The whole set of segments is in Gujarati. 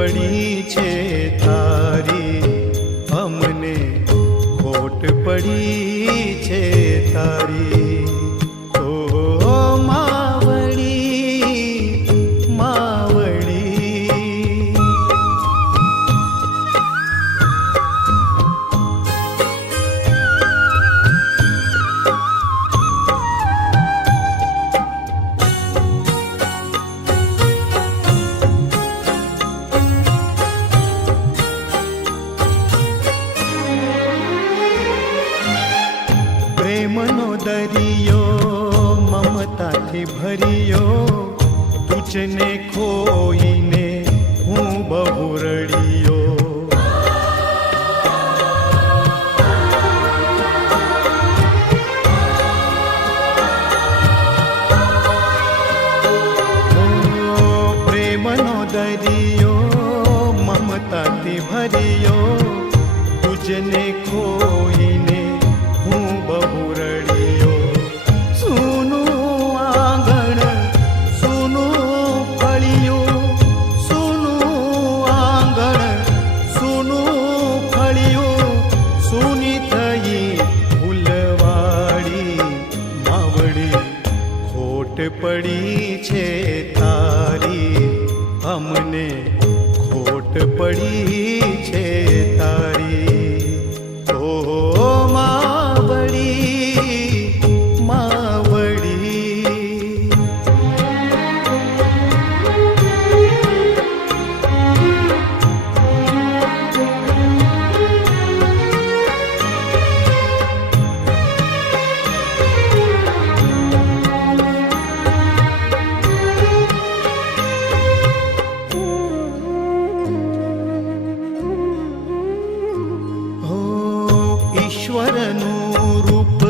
પડી છે તારી, અમને ખોટ પડી છે તારી. ઓ માવડી માવડી, પ્રેમનો દરિયો મમતાથી ભર્યો, તુજને ખોઈને હું બહુ રડ્યો. પ્રેમનો દરિયો મમતાથી ભર્યો, તુજને ખોઈને હું બહુ રડ્યો. સૂનું આંગણ સૂનું ફળિયું, સૂનું આંગણ સૂનું ફળિયું, સૂની થઈ ફૂલવાડી. માવડી ખોટ પડી છે તારી, અમને ખોટ પડી છે તારી. ઈશ્વરનું રૂપ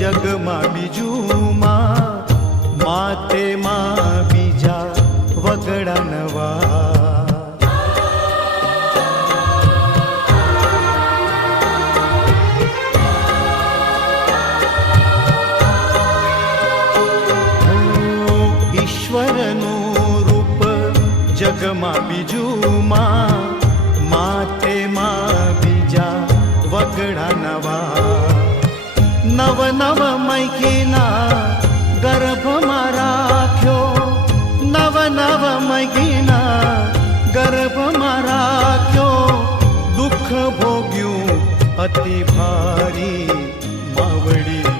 જગમાં બીજું માં, માતે માં બીજા વગડા નવા. ઈશ્વરનું રૂપ જગમાં બીજું માં, માતે માં બીજા વગડા નવા. નવ નવ મહિના ગર્ભમાં રાખ્યો, નવ નવ મહિના ગર્ભમાં રાખ્યો, દુઃખ ભોગ્યું અતિ ભારી. માવડી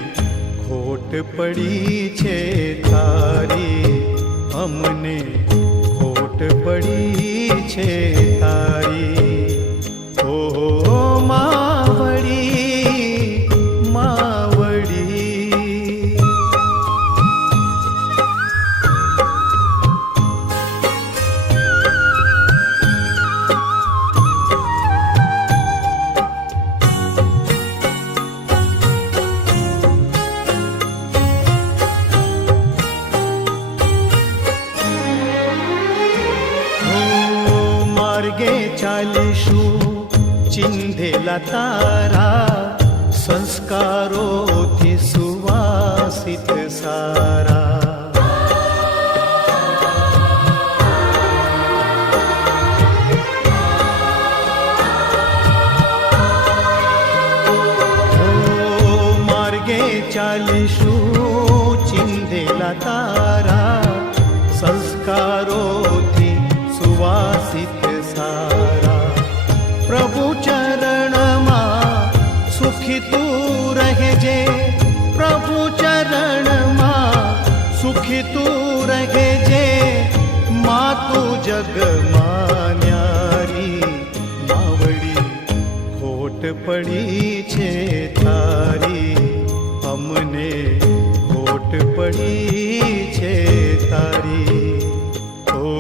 ખોટ પડી છે તારી, અમને ખોટ પડી છે તારી. ઓ માવડી માવડી, માર્ગે ચાલીશું ચિંધેલા તારા, સંસ્કારોથી સુવાસિત સારા. માર્ગે ચાલીશું ચિંધેલા તારા, સંસ્કારોથી સુવાસિત સારા. પ્રભુ ચરણમાં સુખી તું રહેજે, પ્રભુ ચરણમાં સુખી તું રહેજે. માતું જગમાં ન્યારી, માવડી ખોટ પડી છે તારી, અમને ખોટ પડી છે તારી. ઓ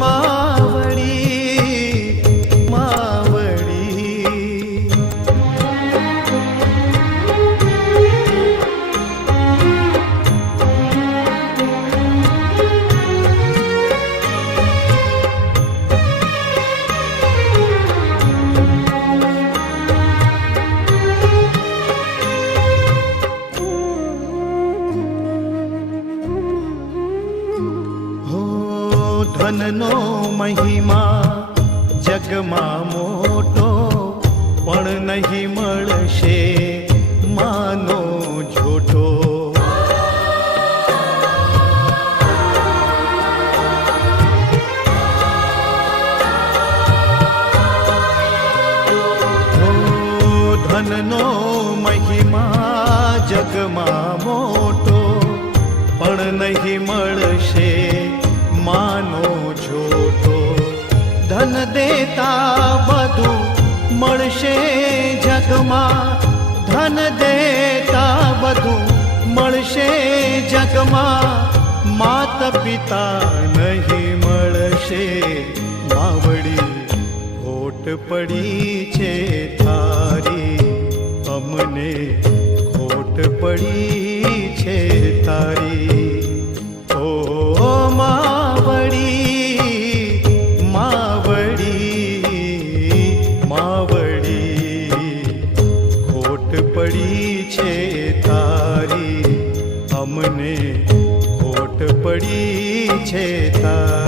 માવડી માવડી, ધનનો મહિમા જગમાં મોટો પણ નહીં મળશે માનો જોટો. ધનનો મહિમા જગમાં મોટો પણ નહીં મળશે માનો જોટો. ધન દેતા બધું મળશે જગમાં, ધન દેતા બધું મળશે જગમાં, માત પિતા નહીં મળશે માવડી. ખોટ પડી છે તારી અમને, ખોટ પડી છે તારી. ઓ માવડી માવડી માવડી, ખોટ પડી છે તારી અમને, ખોટ પડી છે તારી.